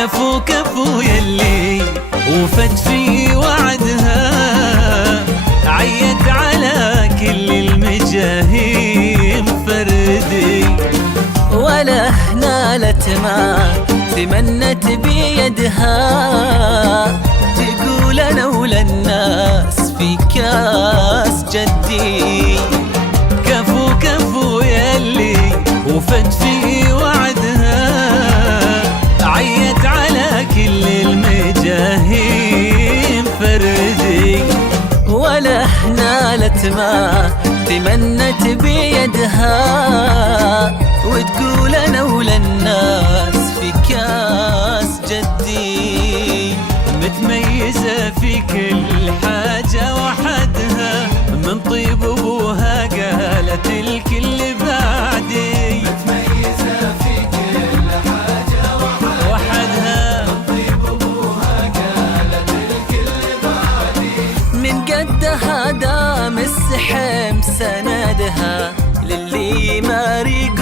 كفو كفو يلي وفت في وعدها، عيت على كل المجاهيم فردي، ولا نالت ما تمنت بيدها، تقول انا ولا الناس في كاس جدي. كفو كفو يلي وفت في وعدها، عيت على كل المجاهيم فردي، ولا نالت ما تمنت بيدها، وتقول انا ولا الناس في كاس جدي. متميزة في كل حاجة وحدها، من طيب ابوها قالت الكل بعدي. متميزة في كل حاجة وحدها، من طيب ابوها قالت الكل بعدي. من قدها دام السحم سندها، للي ما ريق